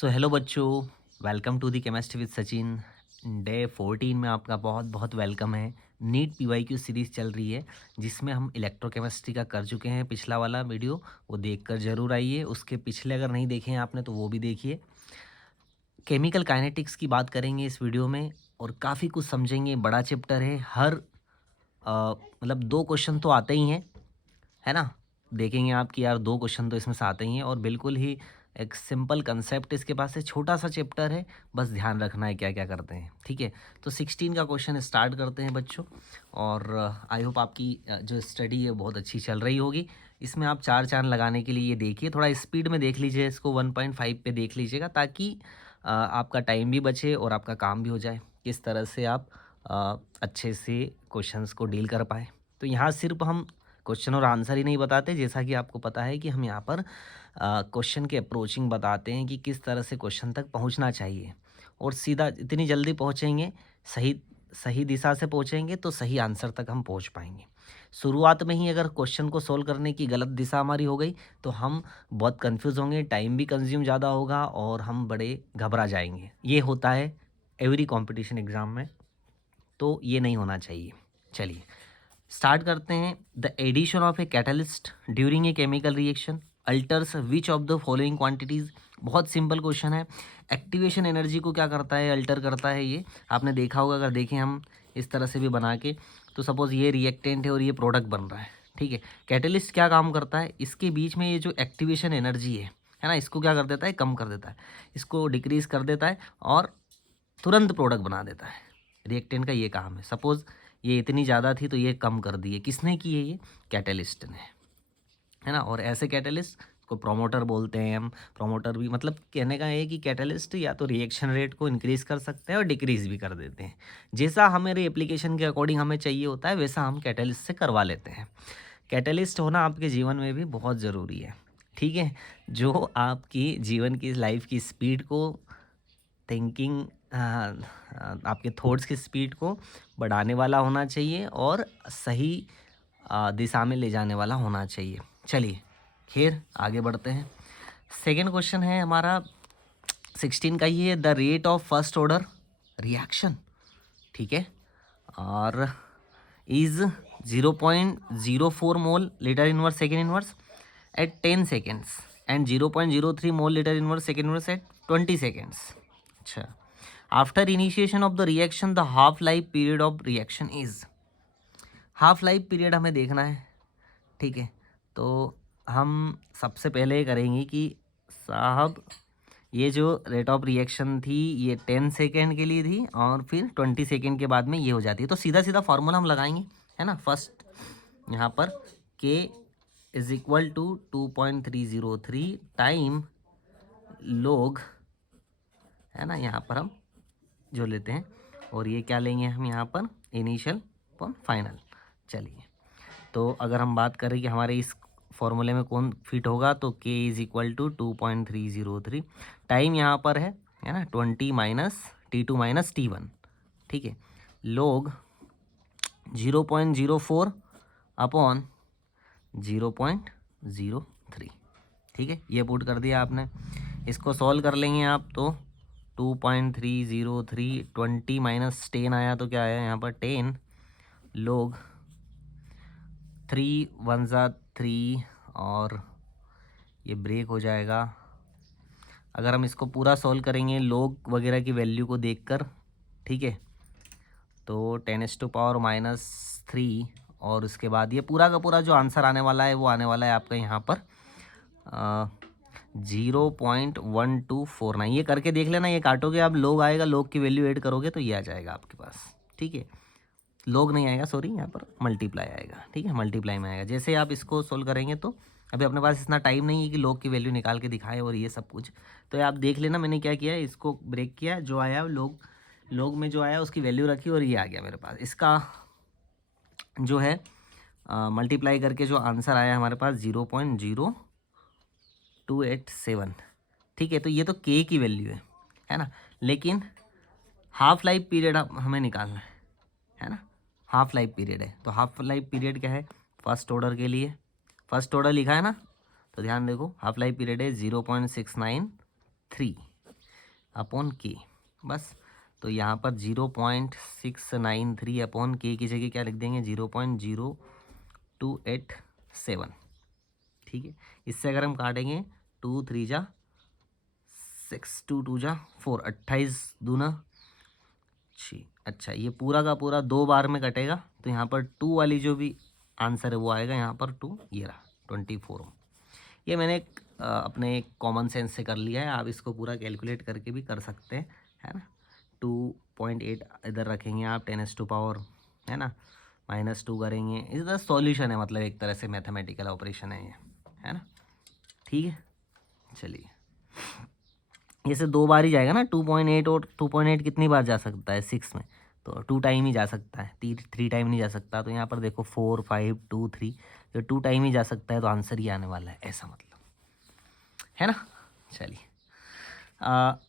सो hello बच्चों, welcome to the chemistry with Sachin. Day 14 में आपका बहुत बहुत वेलकम है। नीट पीवाईक्यू सीरीज़ चल रही है जिसमें हम इलेक्ट्रोकेमिस्ट्री का कर चुके हैं। पिछला वाला वीडियो वो देखकर ज़रूर आइए, उसके पिछले अगर नहीं देखे हैं आपने तो वो भी देखिए। केमिकल काइनेटिक्स की बात करेंगे इस वीडियो में और काफ़ी कुछ समझेंगे। बड़ा चैप्टर है, हर मतलब 2 क्वेश्चन तो आते ही हैं, है ना। देखेंगे आप कि यार 2 क्वेश्चन तो इसमें से आते ही हैं और बिल्कुल ही एक सिंपल कंसेप्ट इसके पास है। छोटा सा चैप्टर है, बस ध्यान रखना है क्या क्या करते हैं, ठीक है। तो 16 का क्वेश्चन स्टार्ट करते हैं बच्चों। और आई होप आपकी जो स्टडी है बहुत अच्छी चल रही होगी। इसमें आप 4 चांद लगाने के लिए ये देखिए, थोड़ा स्पीड में देख लीजिए, इसको 1.5 पे देख लीजिएगा ताकि आपका टाइम भी बचे और आपका काम भी हो जाए। किस तरह से आप अच्छे से क्वेश्चंस को डील कर पाए। तो यहाँ सिर्फ हम क्वेश्चन और आंसर ही नहीं बताते, जैसा कि आपको पता है कि हम यहाँ पर क्वेश्चन के अप्रोचिंग बताते हैं कि किस तरह से क्वेश्चन तक पहुँचना चाहिए। और सीधा इतनी जल्दी पहुँचेंगे, सही सही दिशा से पहुँचेंगे तो सही आंसर तक हम पहुँच पाएंगे। शुरुआत में ही अगर क्वेश्चन को सोल्व करने की गलत दिशा हमारी हो गई तो हम बहुत कंफ्यूज होंगे, टाइम भी कंज्यूम ज़्यादा होगा और हम बड़े घबरा जाएंगे। ये होता है एवरी कंपटीशन एग्ज़ाम में, तो ये नहीं होना चाहिए। चलिए स्टार्ट करते हैं। The addition of a catalyst during a chemical reaction alters which of the following quantities. बहुत सिंपल क्वेश्चन है। एक्टिवेशन एनर्जी को क्या करता है, अल्टर करता है। ये आपने देखा होगा, अगर देखें हम इस तरह से भी बना के, तो सपोज़ ये रिएक्टेंट है और ये प्रोडक्ट बन रहा है, ठीक है। कैटलिस्ट क्या काम करता है, इसके बीच में ये जो एक्टिवेशन एनर्जी है ना, इसको क्या कर देता है, कम कर देता है, इसको डिक्रीज़ कर देता है और तुरंत प्रोडक्ट बना देता है। रिएक्टेंट का ये काम है। सपोज़ ये इतनी ज़्यादा थी तो ये कम कर दी है, किसने की है, ये कैटलिस्ट ने, है ना। और ऐसे कैटलिस्ट को प्रोमोटर बोलते हैं हम। प्रोमोटर भी मतलब कहने का है कि कैटलिस्ट या तो रिएक्शन रेट को इंक्रीज़ कर सकते हैं और डिक्रीज़ भी कर देते हैं। जैसा हमारे एप्लीकेशन के अकॉर्डिंग हमें चाहिए होता है वैसा हम कैटलिस्ट से करवा लेते हैं। कैटलिस्ट होना आपके जीवन में भी बहुत ज़रूरी है, ठीक है। जो आपकी जीवन की लाइफ की स्पीड को, थिंकिंग, आपके थॉट्स की स्पीड को बढ़ाने वाला होना चाहिए और सही दिशा में ले जाने वाला होना चाहिए। चलिए खैर आगे बढ़ते हैं। सेकंड क्वेश्चन है हमारा 16 का ही है। The rate of first order reaction, ठीक है, और is 0.04 mole litre inverse second inverse at 10 seconds and 0.03 mole litre inverse second inverse at 20 seconds. अच्छा, after initiation of the reaction the half life period of reaction is. Half life period हमें देखना है, ठीक है। तो हम सबसे पहले करेंगे कि साहब ये जो रेट ऑफ रिएक्शन थी ये 10 सेकेंड के लिए थी और फिर 20 सेकेंड के बाद में ये हो जाती है। तो सीधा सीधा फार्मूला हम लगाएंगे, है ना। फर्स्ट यहाँ पर K is equal to 2.303 time log, है ना। यहाँ पर हम जो लेते हैं और ये क्या लेंगे हम यहाँ पर, इनिशियल अपॉन फाइनल। चलिए तो अगर हम बात करें कि हमारे इस फॉर्मूले में कौन फिट होगा तो K is equal to 2.303 time यहाँ पर है ना 20 माइनस T2 माइनस T1, ठीक है। लोग 0.04 अपॉन 0.03, ठीक है। ये पुट कर दिया आपने। इसको सॉल्व कर लेंगे आप तो 2.303 20 माइनस 10 आया तो क्या आया यहाँ पर 10 लोग 3 1 ज़ा 3 और ये ब्रेक हो जाएगा। अगर हम इसको पूरा सॉल्व करेंगे लोग वगैरह की वैल्यू को देखकर, ठीक है, तो 10⁻³ और उसके बाद ये पूरा का पूरा जो आंसर आने वाला है वो आने वाला है आपका यहाँ पर 0.1249। ये करके देख लेना, ये काटोगे आप लोग आएगा, लोग की वैल्यू ऐड करोगे तो ये आ जाएगा आपके पास, ठीक है। लोग नहीं आएगा, सॉरी, यहाँ पर मल्टीप्लाई आएगा, ठीक है, मल्टीप्लाई में आएगा। जैसे आप इसको सोल्व करेंगे तो अभी अपने पास इतना टाइम नहीं है कि लोग की वैल्यू निकाल के दिखाएं और ये सब कुछ, तो आप देख लेना मैंने क्या किया है, इसको ब्रेक किया, जो आया लोग में जो आया उसकी वैल्यू रखी और ये आ गया मेरे पास। इसका जो है मल्टीप्लाई करके जो आंसर आया हमारे पास 0.0287, ठीक है। तो ये तो K की वैल्यू है ना, लेकिन हाफ लाइफ पीरियड हमें निकालना है ना। हाफ लाइफ पीरियड है तो हाफ लाइफ पीरियड क्या है, फर्स्ट ऑर्डर के लिए फर्स्ट ऑर्डर लिखा है ना, तो ध्यान देखो हाफ लाइफ पीरियड है 0.693, अपॉन के, बस। तो यहाँ पर 0.693 अपॉन के की जगह क्या लिख देंगे, 0.0287। ठीक है, इससे अगर हम काटेंगे 2 3 जा 6, 2 2 जा 4, 28 दूना 6। अच्छा, ये पूरा का पूरा 2 बार में कटेगा, तो यहाँ पर 2 वाली जो भी आंसर है वो आएगा यहाँ पर 2, ये रहा 24। ये मैंने अपने कॉमन सेंस से कर लिया है, आप इसको पूरा कैलकुलेट करके भी कर सकते हैं, है ना। 2.8 इधर रखेंगे आप 10⁻⁴, है ना, -2 करेंगे, इधर सॉल्यूशन है, मतलब एक तरह से मैथमेटिकल ऑपरेशन है ये, है ना। ठीक है, चलिए, जैसे 2 बार ही जाएगा ना 2.8, और 2.8 कितनी बार जा सकता है 6 में, तो 2 टाइम ही जा सकता है, 3 टाइम नहीं जा सकता। तो यहाँ पर देखो 4 5 2 3, तो 2 टाइम ही जा सकता है, तो आंसर ही आने वाला है, ऐसा मतलब, है ना। चलिए,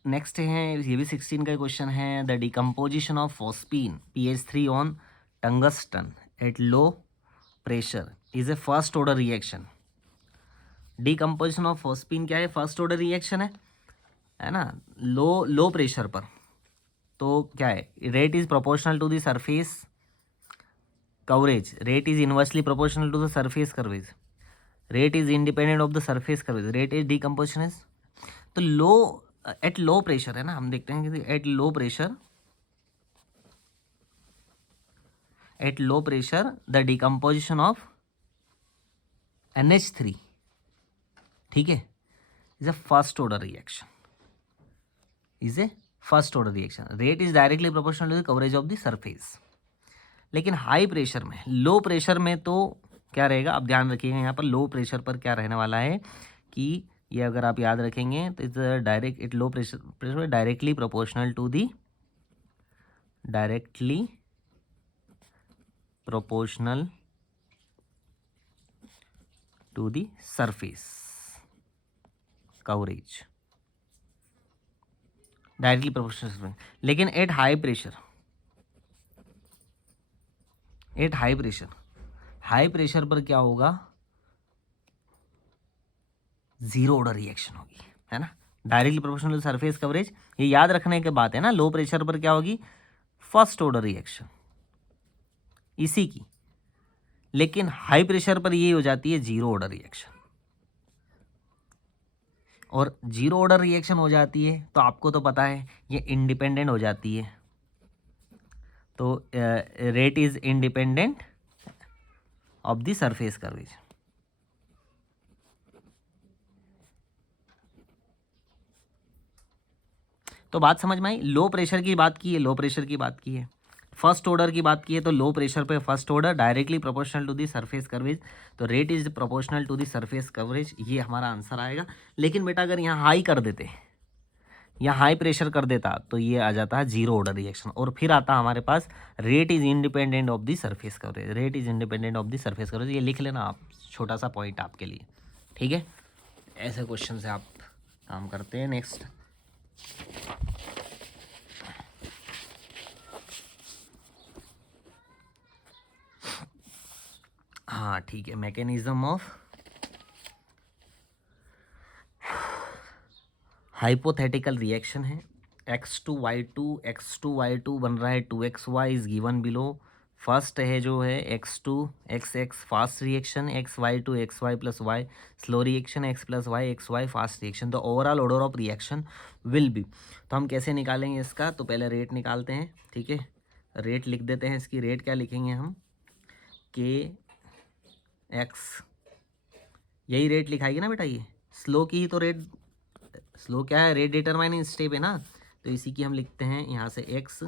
नेक्स्ट है, ये भी 16 का क्वेश्चन है। The decomposition of phosphine PH3 on tungsten eight low pressure is a first order reaction. Decomposition of phosphine क्या है, फर्स्ट ऑर्डर रिएक्शन है ना, लो प्रेशर पर। तो क्या है, rate is proportional to the surface coverage, rate is inversely proportional to the surface coverage, rate is independent of the surface coverage, rate is decomposition is. तो low, eight low pressure है ना, हम देखते हैं कि at low pressure the decomposition of NH3, ठीक है, is a first order reaction, rate is directly proportional to the coverage of the surface. लेकिन हाई प्रेशर में, लो प्रेशर में तो क्या रहेगा, आप ध्यान रखिएगा, यहाँ पर लो प्रेशर पर क्या रहने वाला है कि ये अगर आप याद रखेंगे तो is direct, it low pressure directly proportional to the surface coverage, directly proportional. लेकिन एट हाई प्रेशर पर क्या होगा, जीरो ऑर्डर रिएक्शन होगी, है ना, डायरेक्टली प्रोपोर्शनल सरफेस कवरेज, ये याद रखने की बात है ना। लो प्रेशर पर क्या होगी, फर्स्ट ऑर्डर रिएक्शन इसी की, लेकिन हाई प्रेशर पर ये हो जाती है जीरो ऑर्डर रिएक्शन। और जीरो ऑर्डर रिएक्शन हो जाती है तो आपको तो पता है ये इंडिपेंडेंट हो जाती है, तो rate is independent of the surface coverage. तो बात समझ में आई, लो प्रेशर की बात की है, फर्स्ट ऑर्डर की बात की है, तो लो प्रेशर पे first order directly proportional to the surface coverage, तो rate is proportional to the surface coverage, ये हमारा आंसर आएगा। लेकिन बेटा अगर यहाँ हाई कर देते, यहाँ हाई प्रेशर कर देता, तो ये आ जाता है जीरो ऑर्डर रिएक्शन, और फिर आता हमारे पास rate is independent of the surface coverage, ये लिख लेना आप, छोटा सा पॉइंट आपके लिए, ठीक है। ऐसे क्वेश्चन से आप काम करते हैं। नेक्स्ट, हाँ ठीक है, मैकेनिज्म ऑफ हाइपोथेटिकल रिएक्शन है। x2y2 बन रहा है 2xy is given below. First है जो है x2x fast reaction, xy plus y slow reaction, x plus y xy fast reaction. तो overall order of reaction will be, तो हम कैसे निकालेंगे इसका, तो पहले रेट निकालते हैं, ठीक है। रेट लिख देते हैं, इसकी रेट क्या लिखेंगे हम, kx, यही रेट लिखाएगी ना बेटा, ये स्लो की ही तो रेट, स्लो क्या है, रेट डिटरमाइनिंग स्टेप है ना, तो इसी की हम लिखते हैं यहाँ से x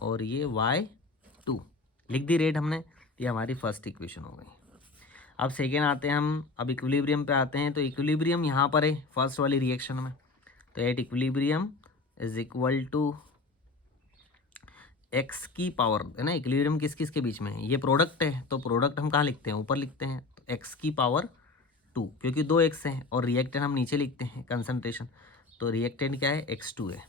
और ये y2 लिख दी रेट हमने, ये हमारी फर्स्ट इक्वेशन हो गई। अब सेकेंड आते हैं हम, अब इक्विलिब्रियम पे आते हैं, तो इक्विलिब्रियम यहाँ पर है फर्स्ट वाली रिएक्शन में, तो at equilibrium is equal to x की पावर, है ना, इक्विलिब्रियम किस किस के बीच में है, ये प्रोडक्ट है, तो प्रोडक्ट हम कहाँ लिखते हैं, ऊपर लिखते हैं, तो x की पावर 2, क्योंकि 2x हैं, और रिएक्टेंट हम नीचे लिखते हैं कंसंट्रेशन, तो रिएक्टेंट क्या है, x2 है।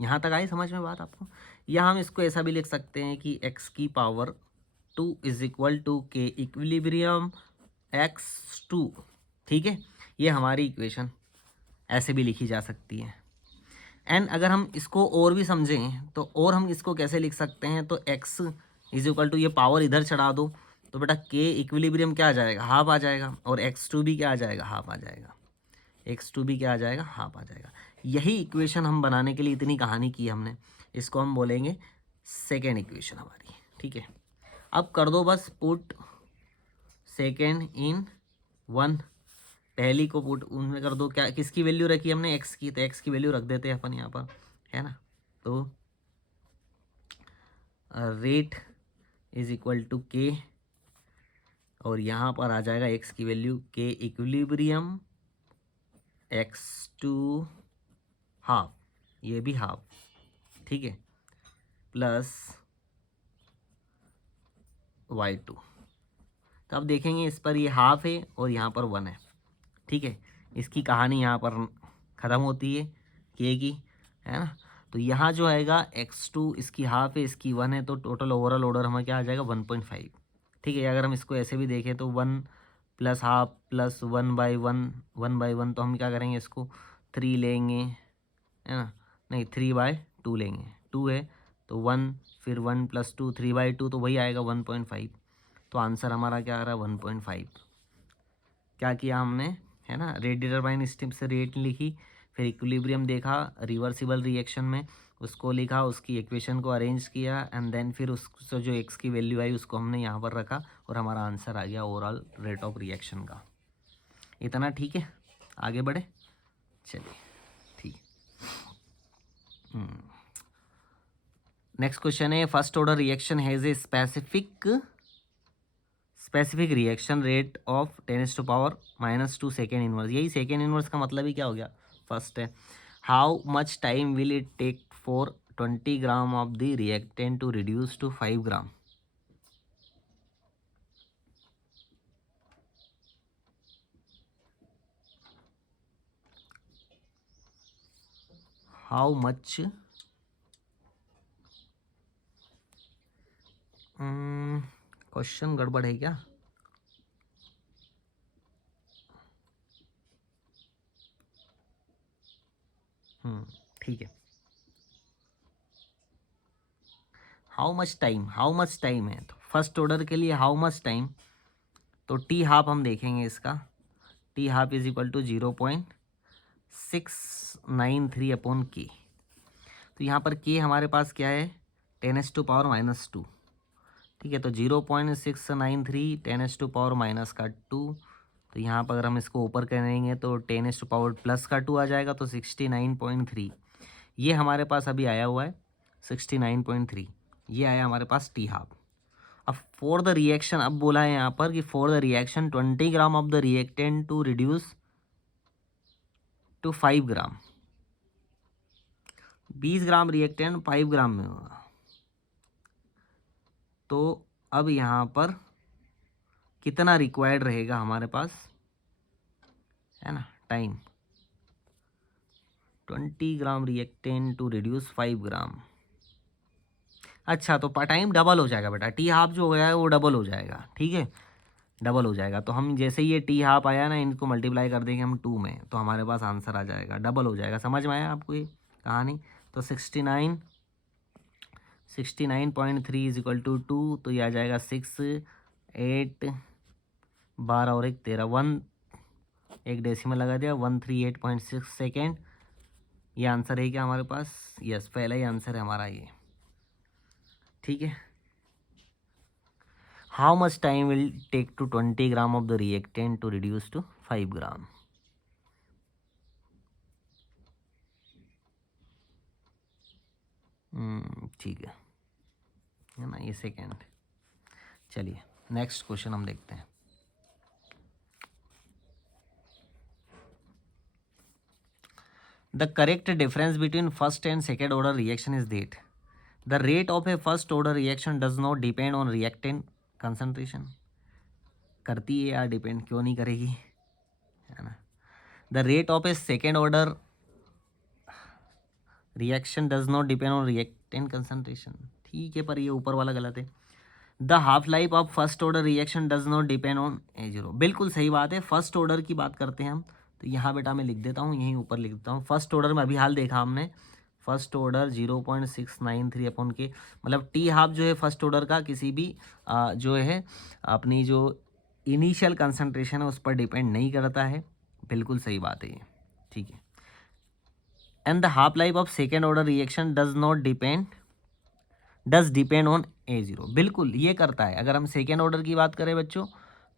यहाँ तक आई समझ में बात आपको, या हम इसको ऐसा भी लिख सकते हैं कि x की पावर 2 इज इक्वल टू के इक्विलिब्रियम x2, ठीक है। ये हमारी इक्वेशन ऐसे भी लिखी जा सकती है। एंड अगर हम इसको और भी समझें तो और हम इसको कैसे लिख सकते हैं, तो x इज इक्वल टू, ये पावर इधर चढ़ा दो तो बेटा k इक्विलिब्रियम क्या आ जाएगा, हाफ आ जाएगा, और x2 भी क्या आ जाएगा, हाफ आ जाएगा, x2 भी क्या आ जाएगा, हाफ आ जाएगा। यही इक्वेशन हम बनाने के लिए इतनी कहानी की हमने, इसको हम बोलेंगे सेकेंड इक्वेशन हमारी, ठीक है। अब कर दो बस पुट सेकेंड इन वन, पहली को पुट उनमें कर दो, क्या किसकी वैल्यू रखी हमने, एक्स की, तो एक्स की वैल्यू रख देते हैं अपन यहाँ पर, है ना। तो रेट इज इक्वल टू के, और यहाँ पर आ जाएगा एक्स की वैल्यू के इक्विलिब्रियम x2 हाफ, ये भी हाफ, ठीक है, प्लस y2। तो अब देखेंगे इस पर ये हाफ है और यहाँ पर 1 है, ठीक है। इसकी कहानी यहाँ पर ख़त्म होती है के की, है ना। तो यहाँ जो आएगा x2 इसकी हाफ है, इसकी 1 है, तो टोटल ओवरऑल ऑर्डर हमें क्या आ जाएगा 1.5, ठीक है। अगर हम इसको ऐसे भी देखें तो 1 प्लस हाफ प्लस 1/1, 1/1, तो हम क्या करेंगे, इसको 3 लेंगे, है ना, नहीं 3/2 लेंगे, 2 है तो 1, फिर 1 + 2 3/2, तो वही आएगा 1.5। तो आंसर हमारा क्या आ रहा है 1.5। क्या किया हमने, है ना, रेट डिटरमाइन स्टेप से रेट लिखी, फिर इक्विलिब्रियम देखा रिवर्सिबल रिएक्शन में, उसको लिखा, उसकी इक्वेशन को अरेंज किया, एंड देन फिर उससे जो एक्स की वैल्यू आई उसको हमने यहाँ पर रखा, और हमारा आंसर आ गया ओवरऑल रेट ऑफ रिएक्शन का। इतना ठीक है, आगे बढ़े, चलिए ठीक। नेक्स्ट क्वेश्चन है, first order reaction has a specific reaction rate of 10⁻⁻² second inverse. यही सेकेंड इनवर्स का मतलब ही क्या हो गया, फर्स्ट है। How much time will it take for 20 gram of the reactant to reduce to 5 gram. How much question गड़बड़ है क्या, ठीक है। हाउ मच टाइम है, तो फर्स्ट ऑर्डर के लिए हाउ मच टाइम, तो टी हाफ हम देखेंगे इसका, t half is equal to 0.693 upon k. तो यहाँ पर के हमारे पास क्या है 10⁻⁻², ठीक है। तो 0.693 10⁻⁻², तो यहाँ पर अगर हम इसको ऊपर करेंगे तो 10⁻+2 आ जाएगा, तो 69.3। ये हमारे पास अभी आया हुआ है 69.3, ये आया हमारे पास टी हाफ। अब फॉर द रिएक्शन, अब बोला है यहाँ पर कि for the reaction 20 gram of the reactant to reduce to 5 gram, 20 gram reactant 5 gram में होगा। तो अब यहाँ पर कितना रिक्वायर्ड रहेगा हमारे पास, है ना, time, 20 gram reactant to reduce 5 gram. अच्छा, तो टाइम डबल हो जाएगा बेटा, टी हाफ जो हो गया है वो डबल हो जाएगा, ठीक है, डबल हो जाएगा। तो हम जैसे ये टी हाफ आया ना, इनको मल्टीप्लाई कर देंगे हम 2 में, तो हमारे पास आंसर आ जाएगा, डबल हो जाएगा। समझ में आया आपको ये कहानी। तो 69.3 इज इक्वल टू 2, तो ये आ जाएगा 6 8 12 और 1 13, 1 एक डेसिमल लगा दिया, 138.6 सेकेंड। ये आंसर है क्या हमारे पास, यस, पहला ही आंसर है हमारा ये, ठीक है। How much time will take to 20 gram of the reactant to reduce to 5 gram. ठीक है ना, ये सेकेंड। चलिए नेक्स्ट क्वेश्चन हम देखते हैं। The correct difference between first and second order reaction is that the rate of A first order reaction does not depend on reactant concentration. करती है यार, डिपेंड क्यों नहीं करेगी, है ना। The rate of A second order reaction does not depend on reactant concentration, ठीक है, पर ये ऊपर वाला गलत है। The half life of first order reaction does not depend on A0, बिल्कुल सही बात है। फर्स्ट ऑर्डर की बात करते हैं हम, तो यहाँ बेटा मैं लिख देता हूँ, यहीं ऊपर लिख देता हूँ। फर्स्ट ऑर्डर में अभी हाल देखा हमने फर्स्ट ऑर्डर 0.693 अपॉन के, मतलब टी हाफ जो है फर्स्ट ऑर्डर का किसी भी जो है अपनी जो इनिशियल कंसंट्रेशन है उस पर डिपेंड नहीं करता है। बिल्कुल सही बात है ये, ठीक है। And the half life of second order reaction does depend on A0, बिल्कुल ये करता है। अगर हम सेकेंड ऑर्डर की बात करें बच्चों,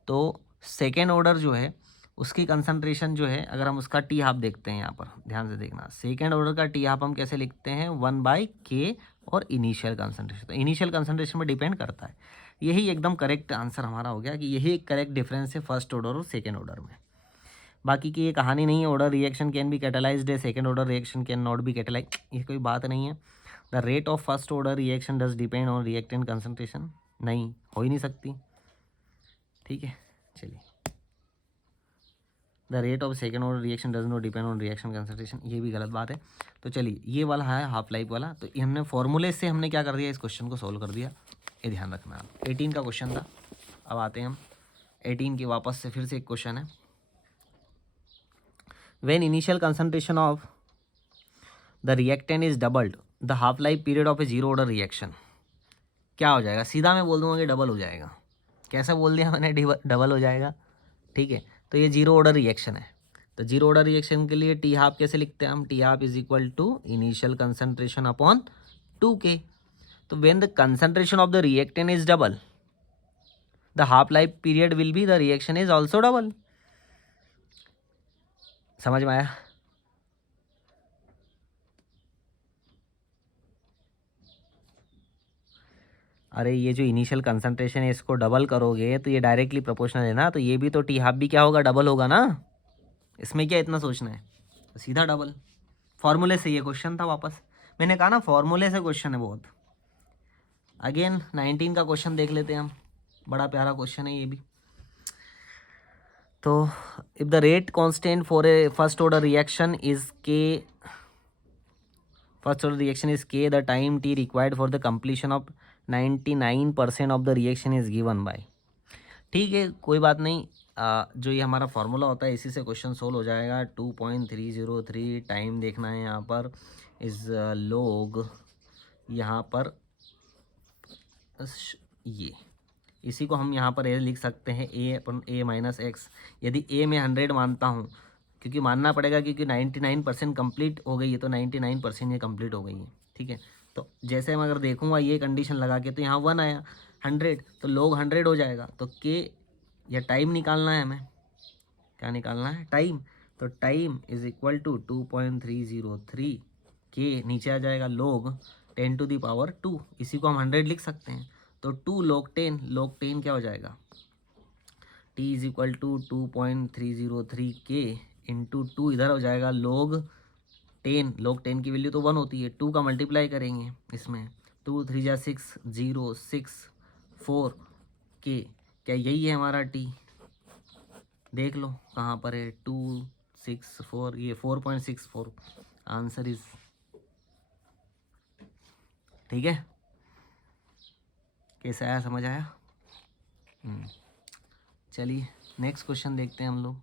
तो सेकेंड ऑर्डर जो है उसकी कंसंट्रेशन जो है, अगर हम उसका टी हाफ देखते हैं यहाँ पर ध्यान से देखना, सेकेंड ऑर्डर का टी हाफ हम कैसे लिखते हैं 1/k और इनिशियल कंसंट्रेशन, तो इनिशियल कंसंट्रेशन पर डिपेंड करता है। यही एकदम करेक्ट आंसर हमारा हो गया कि यही एक करेक्ट डिफरेंस है फर्स्ट ऑर्डर और सेकेंड ऑर्डर में। बाकी की ये कहानी नहीं है, order reaction can be catalysed है, second order reaction can not be catalyse, ये कोई बात नहीं है। The rate of first order reaction does depend on reactant concentration, नहीं हो ही नहीं सकती, ठीक है। चलिए, the rate of second order reaction does not depend on reaction concentration, ये भी गलत बात है। तो चलिए ये वाला है हाफ लाइफ वाला, तो ये हमने फॉर्मूले से हमने क्या कर दिया, इस क्वेश्चन को सोल्व कर दिया, ये ध्यान रखना आप। 18 का क्वेश्चन था, अब आते हैं हम 18 के वापस से फिर से एक क्वेश्चन है। When initial concentration of the reactant is doubled the half life period of A zero order reaction, क्या हो जाएगा? सीधा मैं बोल दूंगा कि डबल हो जाएगा। कैसे बोल दिया मैंने डबल हो जाएगा, ठीक है। तो ये जीरो ऑर्डर रिएक्शन है, तो जीरो ऑर्डर रिएक्शन के लिए टी हाफ कैसे लिखते हैं हम? T half is equal to initial concentration upon 2k। तो when the concentration of the reactant is double the half life period will be the reaction is also double. समझ में आया? अरे ये जो इनिशियल कंसंट्रेशन है इसको डबल करोगे तो ये डायरेक्टली प्रोपोर्शनल है ना, तो ये भी तो टी हाफ भी क्या होगा, डबल होगा ना। इसमें क्या इतना सोचना है, तो सीधा डबल। फॉर्मूले से ये क्वेश्चन था, वापस मैंने कहा ना फॉर्मूले से क्वेश्चन है बहुत। अगेन 19 का क्वेश्चन देख लेते हैं हम, बड़ा प्यारा क्वेश्चन है ये भी। तो if the rate constant for a first order reaction is के, फर्स्ट ऑर्डर रिएक्शन इज के, the time T required for the completion of 99% of the reaction is given by, ठीक है कोई बात नहीं। जो ये हमारा फार्मूला होता है इसी से क्वेश्चन सोल्व हो जाएगा। 2.303 टाइम देखना है यहाँ पर, इज लोग यहाँ पर ये, इसी को हम यहाँ पर ए लिख सकते हैं ए अपन ए माइनस एक्स। यदि ए में 100 मानता हूँ, क्योंकि मानना पड़ेगा क्योंकि 99% कंप्लीट हो गई है, तो 99% ये कंप्लीट हो गई है, ठीक है। तो जैसे मैं अगर देखूँगा ये कंडीशन लगा के, तो यहाँ 1 आया, 100 तो लोग 100 हो जाएगा। तो के या टाइम निकालना है हमें, क्या निकालना है? टाइम। तो टाइम इज इक्वल टू 2.303 के, नीचे आ जाएगा लोग 10 टू द पावर 2, इसी को हम 100 लिख सकते हैं। तो 2 log 10, log 10 क्या हो जाएगा? t इज इक्वल टू 2.303 के इंटू 2 इधर हो जाएगा log 10, log 10 की वैल्यू तो 1 होती है, 2 का मल्टीप्लाई करेंगे इसमें, 2 3 जा 6 0 6 4 के, क्या यही है हमारा t? देख लो कहाँ पर है, 264, ये 4.64 आंसर इज, ठीक है। कैसा आया, समझ आया? चलिए नेक्स्ट क्वेश्चन देखते हैं हम लोग।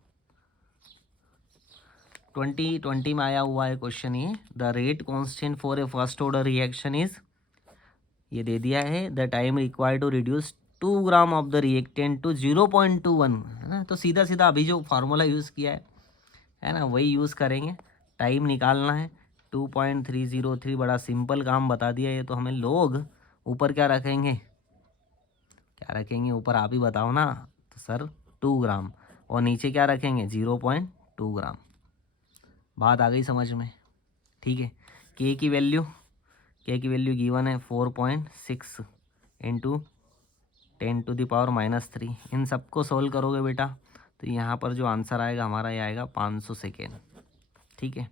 2020 में आया हुआ है क्वेश्चन ये, the rate constant for a first order reaction is, ये दे दिया है, the time required to reduce 2 gram of the reactant to 0.21, है ना। तो सीधा सीधा अभी जो फार्मूला यूज़ किया है ना, वही यूज़ करेंगे। टाइम निकालना है 2.303, बड़ा सिंपल काम बता दिया ये तो हमें। लोग ऊपर क्या रखेंगे, क्या रखेंगे ऊपर, आप ही बताओ ना। तो सर 2 ग्राम, और नीचे क्या रखेंगे 0.2 ग्राम। बात आ गई समझ में, ठीक है। के की वैल्यू गिवन है 4.6 इंटू 10 टू द पावर -3। इन सबको सोल्व करोगे बेटा तो यहाँ पर जो आंसर आएगा हमारा ये आएगा 500 सेकेंड, ठीक है।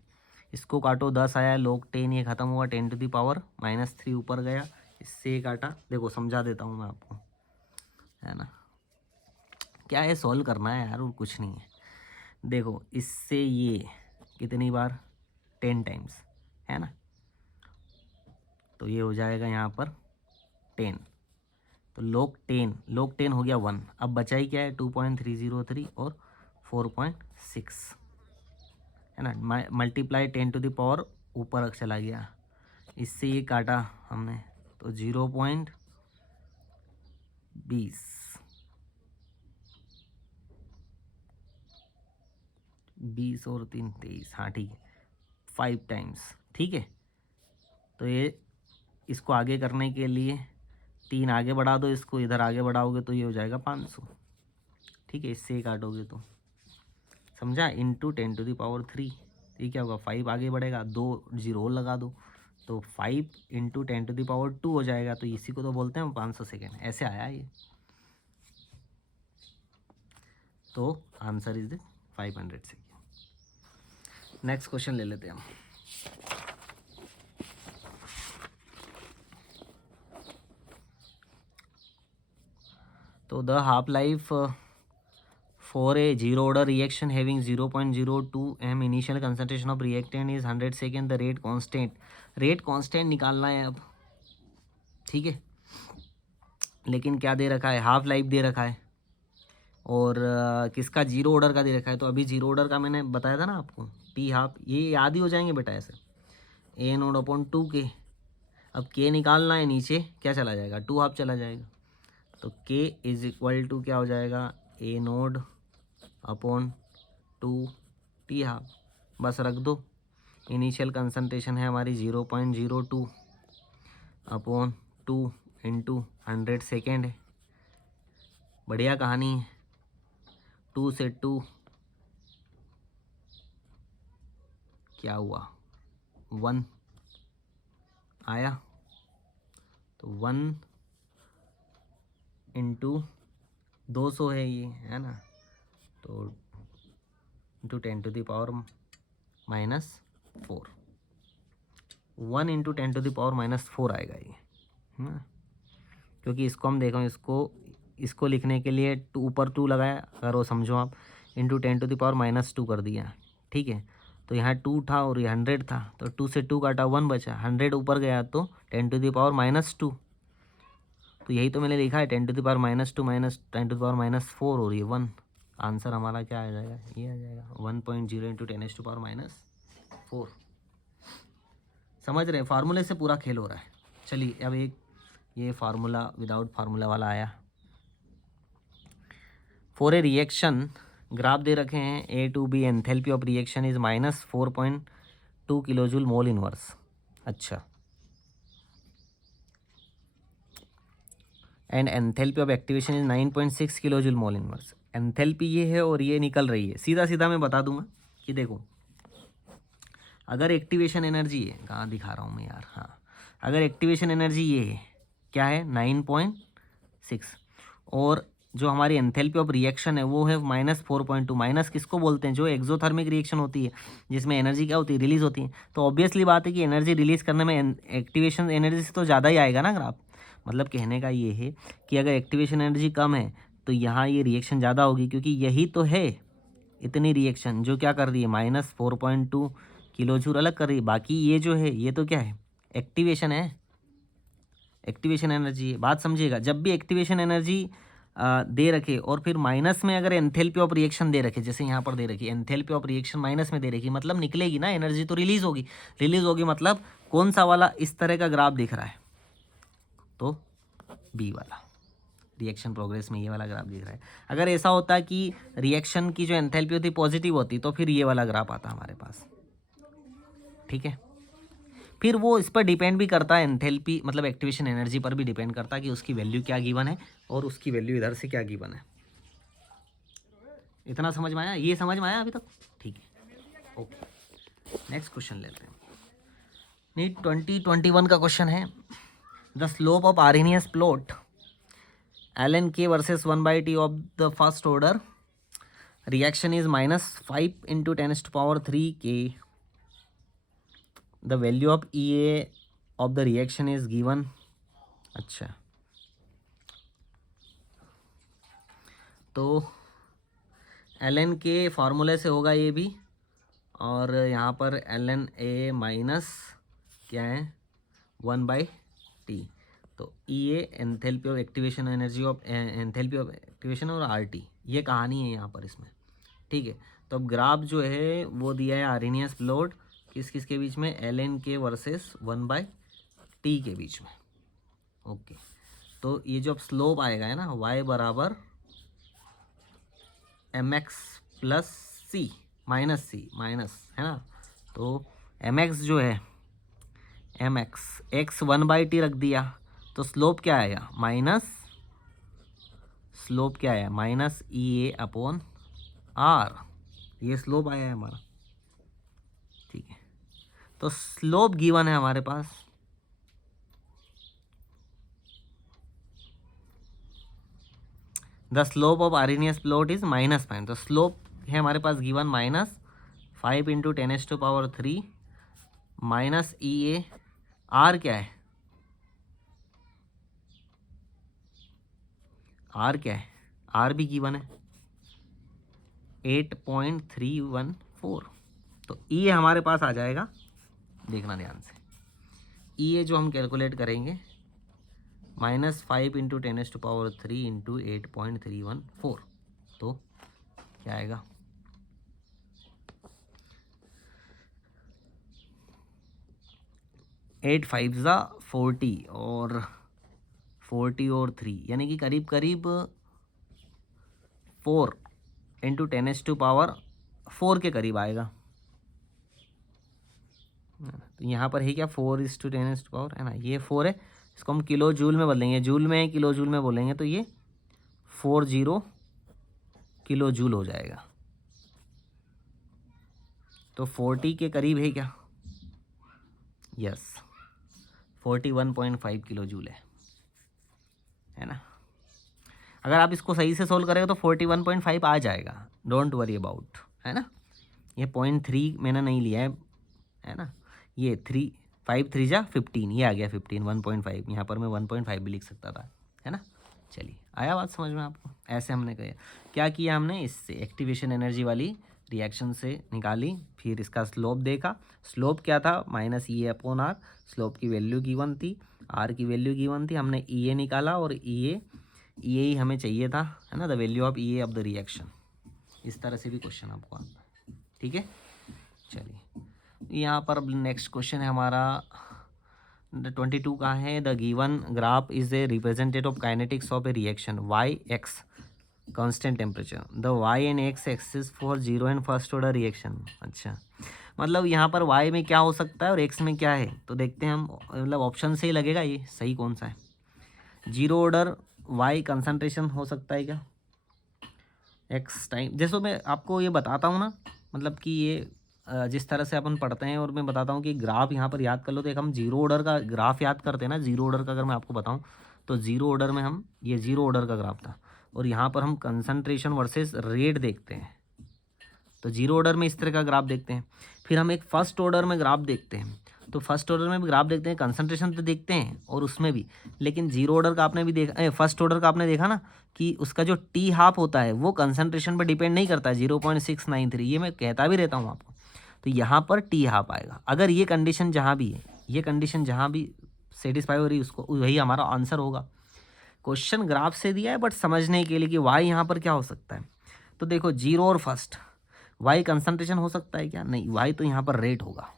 इसको काटो, 10 आया, log 10 ये ख़त्म हुआ, 10 टू द पावर -3 ऊपर गया, इससे काटा। देखो समझा देता हूँ मैं आपको, है ना। क्या है, सॉल्व करना है यार, और कुछ नहीं है। देखो इससे ये कितनी बार, 10 टाइम्स, है ना। तो ये हो जाएगा यहाँ पर 10, तो log 10 हो गया 1। अब बचा ही क्या है, 2.303 और 4.6, है ना। मल्टीप्लाई 10 टू द पावर ऊपर चला गया, इससे ये काटा हमने तो 0.20, 20 और 3 23, हाँ ठीक है, 5 टाइम्स। ठीक है, तो ये इसको आगे करने के लिए 3 आगे बढ़ा दो, इसको इधर आगे बढ़ाओगे तो ये हो जाएगा 500। ठीक है, इससे ही काटोगे तो समझा, इंटू 10⁻3। ये क्या होगा, 5 आगे बढ़ेगा, 2 जीरो और लगा दो तो 5 इंटू 10⁻2 हो जाएगा। तो इसी को तो बोलते हैं 500 सेकेंड, ऐसे आया ये। तो answer is 500 second. Next question ले लेते हैं हम। तो the half life for a zero order reaction having 0.02 m initial concentration of reactant is 100 second, the rate constant निकालना है अब। ठीक है, लेकिन क्या दे रखा है, हाफ लाइफ दे रखा है और किसका, जीरो ऑर्डर का दे रखा है। तो अभी जीरो ऑर्डर का मैंने बताया था ना आपको, टी हाफ, ये याद ही हो जाएंगे बेटा ऐसे, ए नोड अपॉन 2k। अब k निकालना है, नीचे क्या चला जाएगा, 2 हाफ चला जाएगा। तो k इज इक्वल टू क्या हो जाएगा, ए नोड अपॉन 2 टी हाफ, बस रख दो। इनिशियल कंसंट्रेशन है हमारी 0.02 अपॉन 2 इंटू 100 सेकेंड है। बढ़िया कहानी है। 2 से 2 क्या हुआ, 1 आया, तो 1 इंटू 200 है ये, है ना, तो इंटू 10⁻⁻4, 1 इंटू 10⁻⁻4 आएगा ये, है ना। क्योंकि इसको हम देखो, इसको लिखने के लिए ऊपर 2 लगाया, अगर वो समझो आप, इंटू 10⁻⁻2 कर दिया। ठीक है, तो यहाँ 2 था और ये 100 था, तो 2 से 2 काटा, 1 बचा, 100 ऊपर गया तो 10⁻⁻2। तो यही तो मैंने लिखा है, 10⁻2 माइनस 10⁻4 और ये 1। आंसर हमारा क्या आ जाएगा, ये आ जाएगा 1.0 इंटू 10⁻⁻4। समझ रहे हैं, फार्मूले से पूरा खेल हो रहा है। चलिए अब एक ये फार्मूला विदाउट फार्मूला वाला आया। फॉर ए रिएक्शन, ग्राफ दे रखे हैं, A to B, enthalpy of reaction is -4.2 kilojoule mole inverse. अच्छा, and enthalpy of activation is 9.6 kilojoule mole inverse. Enthalpy ये है और ये निकल रही है, सीधा सीधा मैं बता दूंगा कि देखो, अगर एक्टिवेशन एनर्जी है, कहाँ दिखा रहा हूँ मैं यार, हाँ, अगर एक्टिवेशन एनर्जी ये है, क्या है 9.6, और जो हमारी एंथैल्पी ऑफ रिएक्शन है वो है -4.2। माइनस किसको बोलते हैं, जो एक्सोथर्मिक रिएक्शन होती है जिसमें एनर्जी क्या होती है, रिलीज होती है। तो ऑब्वियसली बात है कि एनर्जी रिलीज करने में एक्टिवेशन एनर्जी से तो ज़्यादा ही आएगा ना ग्राफ। मतलब कहने का ये है कि अगर एक्टिवेशन एनर्जी कम है तो यहाँ ये रिएक्शन ज़्यादा होगी, क्योंकि यही तो है इतनी रिएक्शन जो क्या कर रही है, -4.2 किलोजूल अलग कर रही है। बाकी ये जो है ये तो क्या है, एक्टिवेशन है, एक्टिवेशन एनर्जी है। बात समझिएगा, जब भी एक्टिवेशन एनर्जी दे रखे और फिर माइनस में अगर एंथैल्पी ऑफ रिएक्शन दे रखे, जैसे यहाँ पर दे रखी एंथैल्पी ऑफ रिएक्शन माइनस में दे रखी, मतलब निकलेगी ना एनर्जी, तो रिलीज होगी। रिलीज होगी मतलब कौन सा वाला, इस तरह का ग्राफ दिख रहा है, तो बी वाला रिएक्शन प्रोग्रेस में ये वाला ग्राफ दिख रहा है। अगर ऐसा होता कि रिएक्शन की जो एंथैल्पी होती पॉजिटिव होती तो फिर ये वाला ग्राफ आता हमारे पास। ठीक है, फिर वो इस पर डिपेंड भी करता है, एंथैल्पी मतलब एक्टिवेशन एनर्जी पर भी डिपेंड करता है कि उसकी वैल्यू क्या गिवन है और उसकी वैल्यू इधर से क्या गिवन है। इतना समझ में आया, ये समझ में आया अभी तक, ठीक है, ओके। नेक्स्ट क्वेश्चन लेते हैं। नीट 2021 का क्वेश्चन है, the slope of Arrhenius plot ln k versus 1/t of the first order reaction is -5 into 10⁻³ k। The value of EA of the reaction is given. अच्छा, तो ln के फार्मूले से होगा ये भी, और यहाँ पर ln A माइनस क्या है 1/t। तो EA enthalpy of activation energy of enthalpy of activation और RT, ये कहानी है यहाँ पर इसमें। ठीक है, तो अब ग्राफ जो है वो दिया है आर्हेनियस प्लॉट किस किस के बीच में, ln k versus 1/t T के बीच में। ओके, तो ये जो अब स्लोप आएगा है ना, y बराबर एम एक्स प्लस सी माइनस सी माइनस, है ना, तो एम एक्स जो है एम एक्स एक्स 1/t रख दिया, तो स्लोप क्या आएगा माइनस, स्लोप क्या आया minus E A upon R, ये स्लोप आया है हमारा। ठीक है, तो स्लोप गिवन है हमारे पास, the slope of Arrhenius plot is -5, तो स्लोप है हमारे पास given -5 × 10⁻³ minus E A, R क्या है, आर क्या है, आर भी गिवन है 8.314, तो ई हमारे पास आ जाएगा, देखना ध्यान से, ई जो हम कैलकुलेट करेंगे -5 × 10⁻³ × 8.314, तो क्या आएगा 8 5 ज़ा 40 और 40 और 3, यानी कि करीब करीब 4 × 10⁻⁴ के करीब आएगा। तो यहाँ पर है क्या 4:10⁻, है ना, ये 4 है, इसको हम किलो जूल में बदलेंगे, जूल में किलो जूल में बोलेंगे तो ये 40 किलो जूल हो जाएगा। तो 40 के करीब है क्या, यस 41.5 किलो जूल है ना। अगर आप इसको सही से सोल्व करेंगे तो 41.5 आ जाएगा, डोंट वरी अबाउट, है ना। ये 0.3 मैंने नहीं लिया है ना, ये 5 3 जा 15, ये आ गया 15, 1.5, यहाँ पर मैं 1.5 भी लिख सकता था, है ना। चलिए, आया बात समझ में आपको, ऐसे हमने क्या किया, हमने इससे एक्टिवेशन एनर्जी वाली रिएक्शन से निकाली, फिर इसका स्लोप देखा, स्लोप क्या था -E/R, स्लोप की वैल्यू गिवन थी, आर की वैल्यू गिवन थी, हमने E निकाला, और E ही हमें चाहिए था, है ना, the value of E of the reaction. इस तरह से भी क्वेश्चन आपको आता है, ठीक है। चलिए, यहाँ पर अब नेक्स्ट क्वेश्चन है हमारा 22 का है, the given graph is a representative of kinetics of a reaction y x constant temperature, the y and x axis for 0 and first order reaction. अच्छा, मतलब यहाँ पर वाई में क्या हो सकता है और एक्स में क्या है, तो देखते हैं हम, मतलब ऑप्शन से ही लगेगा ये सही कौन सा है। 0 ऑर्डर वाई कंसंट्रेशन हो सकता है क्या, एक्स टाइम, जैसे मैं आपको ये बताता हूँ ना, मतलब कि ये जिस तरह से अपन पढ़ते हैं, और मैं बताता हूँ कि ग्राफ यहाँ पर याद कर लो, तो एक हम 0 ऑर्डर का ग्राफ याद करते हैं ना, 0 ऑर्डर का अगर मैं आपको बताऊँ तो 0 ऑर्डर में हम, ये 0 ऑर्डर का ग्राफ था, और यहाँ पर हम कंसंट्रेशन वर्सेस रेट देखते हैं, तो 0 ऑर्डर में इस तरह का ग्राफ देखते हैं। फिर हम एक फर्स्ट ऑर्डर में ग्राफ देखते हैं, तो फर्स्ट ऑर्डर में भी ग्राफ देखते हैं, कंसंट्रेशन तो देखते हैं और उसमें भी, लेकिन 0 ऑर्डर का आपने भी देखा, फर्स्ट ऑर्डर का आपने देखा ना कि उसका जो टी हाफ होता है वो कंसंट्रेशन पर डिपेंड नहीं करता है, 0.693, ये मैं कहता भी रहता हूँ आपको। तो यहाँ पर टी हाफ आएगा, अगर ये कंडीशन जहाँ भी है, ये कंडीशन जहाँ भी सेटिस्फाई हो रही है, उसको वही हमारा आंसर होगा। क्वेश्चन ग्राफ से दिया है, बट समझने के लिए कि वाई यहाँ पर क्या हो सकता है, तो देखो 0 और फर्स्ट, वाई कंसंट्रेशन हो सकता है क्या, नहीं, वाई तो यहाँ पर रेट होगा,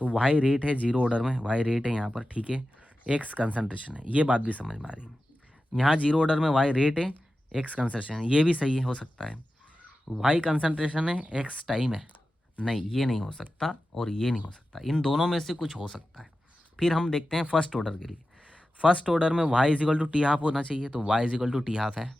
तो वाई रेट है 0 ऑर्डर में, वाई रेट है यहाँ पर, ठीक है। एक्स कंसंट्रेशन है, ये बात भी समझ में आ रही है, यहाँ 0 ऑर्डर में वाई रेट है, एक्स कंसंट्रेशन है, ये भी सही हो सकता है। वाई कंसंट्रेशन है, एक्स टाइम है, नहीं ये नहीं हो सकता और ये नहीं हो सकता, इन दोनों में से कुछ हो सकता है। फिर हम देखते हैं फर्स्ट ऑर्डर के लिए, फर्स्ट ऑर्डर में y = टी हाफ होना चाहिए, तो y = टी हाफ है।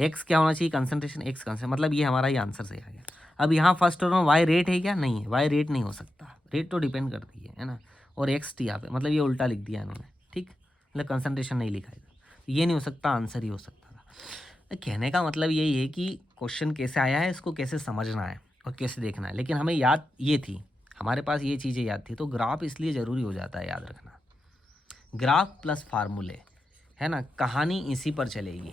x क्या होना चाहिए, कंसंट्रेशन, x कंसंट्रेशन, मतलब ये हमारा ये आंसर सही आ गया। अब यहाँ फर्स्ट ऑर्डर में y रेट है क्या, नहीं है, y रेट नहीं हो सकता, रेट तो डिपेंड करती है ना, और x टी हाफ है, मतलब ये उल्टा लिख दिया इन्होंने, ठीक, मतलब कंसंट्रेशन नहीं लिखा है, तो ये नहीं हो सकता, आंसर ही हो सकता था। कहने का मतलब यही है कि क्वेश्चन कैसे आया है, इसको कैसे समझना है और कैसे देखना है, लेकिन हमें याद ये थी, हमारे पास ये चीज़ें याद थी, तो ग्राफ इसलिए ज़रूरी हो जाता है याद रखना, ग्राफ प्लस फार्मूले, है ना, कहानी इसी पर चलेगी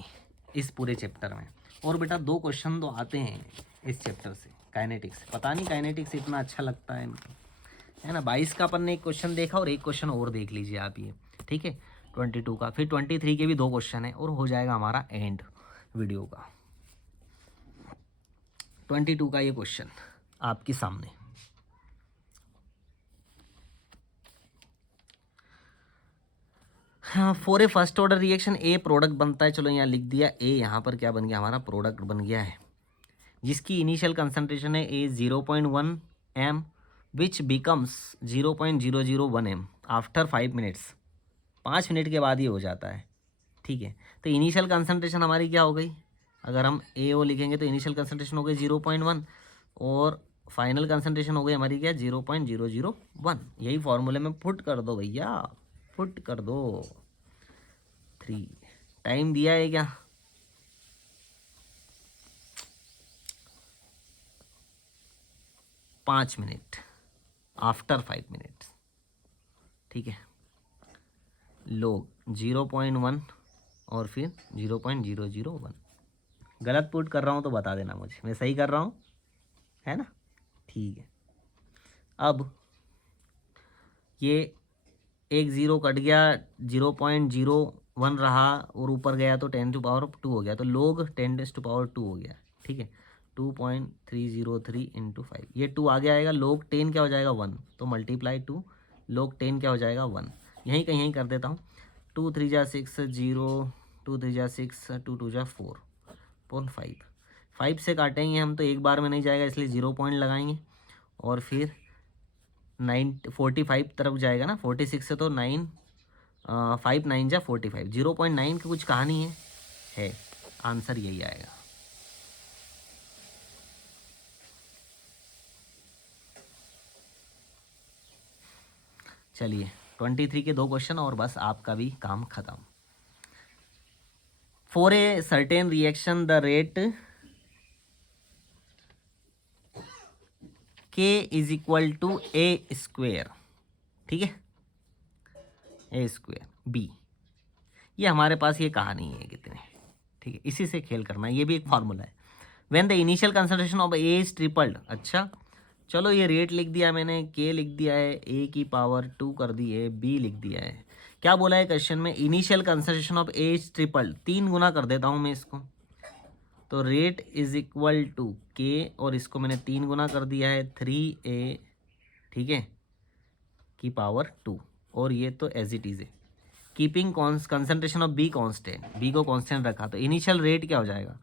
इस पूरे चैप्टर में। और बेटा 2 क्वेश्चन तो आते हैं इस चैप्टर से, काइनेटिक्स, पता नहीं काइनेटिक्स इतना अच्छा लगता है इनको, है ना। 22 का अपन ने एक क्वेश्चन देखा, और एक क्वेश्चन और देख लीजिए आप ये, ठीक है, 22 का, फिर 23 के भी 2 क्वेश्चन है, और हो जाएगा हमारा एंड वीडियो का। 22 का ये क्वेश्चन आपके सामने, हाँ, for a first order reaction A product बनता है, चलो यहाँ लिख दिया ए, यहाँ पर क्या बन गया हमारा प्रोडक्ट बन गया है, जिसकी इनिशियल कंसंट्रेशन है a 0.1 M which becomes 0.001 M after 5 minutes, 5 minute के बाद ये हो जाता है। ठीक है, तो इनिशियल कंसंट्रेशन हमारी क्या हो गई, अगर हम ए ओ लिखेंगे तो इनिशियल कंसंट्रेशन हो गई 0.1 और फाइनल कंसंट्रेशन हो गई हमारी क्या 0.001। यही फॉर्मूले में पुट कर दो भैया, पुट कर दो। 3 टाइम दिया है क्या, 5 मिनट आफ्टर 5 मिनट्स। ठीक है, लोग 0.1 और फिर 0.001। गलत पुट कर रहा हूँ तो बता देना मुझे, मैं सही कर रहा हूँ, है ना। ठीक है, अब ये एक ज़ीरो कट गया, 0.01 रहा और ऊपर गया तो 10⁻² हो गया, तो लोग 10⁻² हो गया। ठीक है, 2.303 × 5, ये 2 आगे आएगा, लोग 10 क्या हो जाएगा 1, तो मल्टीप्लाई 2 लोग 10 क्या हो जाएगा 1, यहीं कहीं कर देता हूँ। 2 3 जा 6 0, 2 3 जा 6, 2 2 जा 4.5, 5 से काटेंगे हम तो एक बार में नहीं जाएगा, इसलिए 0 पॉइंट लगाएंगे और फिर 45 तरफ जाएगा ना, 46 से तो 9 5 9 जा 45, 0.9 की कुछ कहानी है आंसर यही आएगा। चलिए 23 के 2 क्वेश्चन और बस आपका भी काम खत्म। For a certain reaction the rate K is equal to A square, ठीक है, ए स्क्वेयर बी, ये हमारे पास ये कहानी है कितने। ठीक है, इसी से खेल करना है, ये भी एक फार्मूला है। When the initial concentration of A is tripled, अच्छा चलो ये रेट लिख दिया मैंने, के लिख दिया है, ए की पावर 2 कर दी है, बी लिख दिया है। क्या बोला है क्वेश्चन में, initial concentration of A is tripled, 3 गुना कर देता हूँ मैं इसको, तो रेट इज इक्वल टू के और इसको मैंने 3 गुना कर दिया है 3a, ठीक है, की पावर 2, और ये तो एज इट इज है। Keeping concentration of B constant, B को कांस्टेंट रखा, तो इनिशियल रेट क्या हो जाएगा,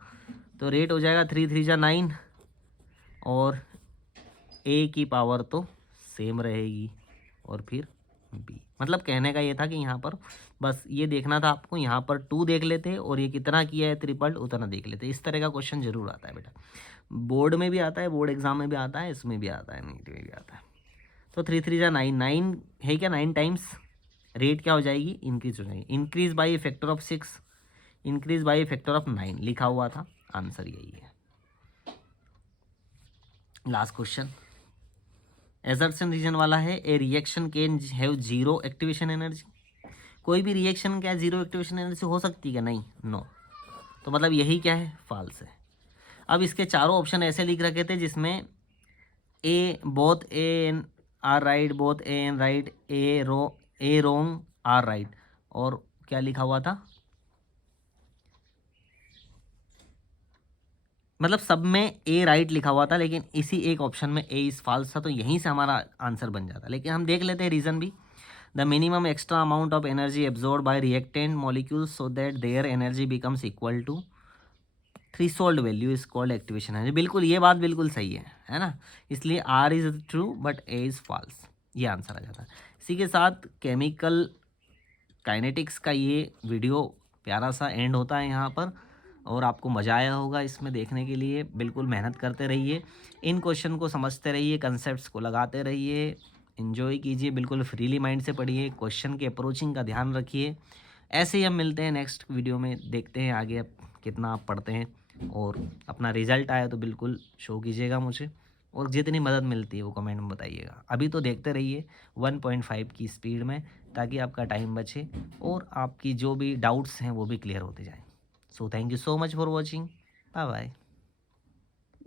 तो रेट हो जाएगा 3 3 जा 9 और ए की पावर तो सेम रहेगी और फिर बी। मतलब कहने का ये था कि यहाँ पर बस ये देखना था आपको, यहाँ पर 2 देख लेते और ये कितना किया है ट्रिपल्ड उतना देख लेते। इस तरह का क्वेश्चन जरूर आता है बेटा, बोर्ड में भी आता है, बोर्ड एग्जाम में भी आता है, इसमें भी आता है, नीट में भी आता है। तो 3 3 जा 9, 9 है क्या, 9 टाइम्स रेट क्या हो जाएगी, इंक्रीज हो जाएगी, increase by factor of 6, increase by factor of 9 लिखा हुआ था, आंसर यही है। लास्ट क्वेश्चन एजर्शन रीजन वाला है, ए reaction can have zero activation energy, कोई भी रिएक्शन क्या जीरो एक्टिवेशन एनर्जी हो सकती है क्या, नहीं, नो, तो मतलब यही क्या है, फॉल्स है। अब इसके चारों ऑप्शन ऐसे लिख रखे थे जिसमें A both A and R right, both A and right, A wrong R right, और क्या लिखा हुआ था, मतलब सब में ए राइट लिखा हुआ था, लेकिन इसी एक ऑप्शन में ए इज फॉल्स था, तो यहीं से हमारा आंसर बन जाता। लेकिन हम देख लेते हैं रीज़न भी, the minimum extra amount of energy absorb by reactant molecules so that their energy becomes equal to threshold value is called activation energy. बिल्कुल ये बात बिल्कुल सही है ना, इसलिए R is true but A is false, ये आंसर आ जाता है। इसी के साथ केमिकल काइनेटिक्स का ये वीडियो प्यारा सा एंड होता है यहाँ पर, और आपको मज़ा आया होगा इसमें देखने के लिए। बिल्कुल मेहनत करते रहिए, इन क्वेश्चन को समझते रहिए, कंसेप्ट्स को लगाते रहिए, एंजॉय कीजिए, बिल्कुल फ्रीली माइंड से पढ़िए, क्वेश्चन के अप्रोचिंग का ध्यान रखिए। ऐसे ही हम मिलते हैं नेक्स्ट वीडियो में, देखते हैं आगे कितना आप पढ़ते हैं, और अपना रिजल्ट आया तो बिल्कुल शो कीजिएगा मुझे, और जितनी मदद मिलती है वो कमेंट में बताइएगा। अभी तो देखते रहिए 1.5 की स्पीड में, ताकि आपका टाइम बचे और आपकी जो भी डाउट्स हैं वो भी क्लियर होते जाएं। So thank you so much for watching, bye bye.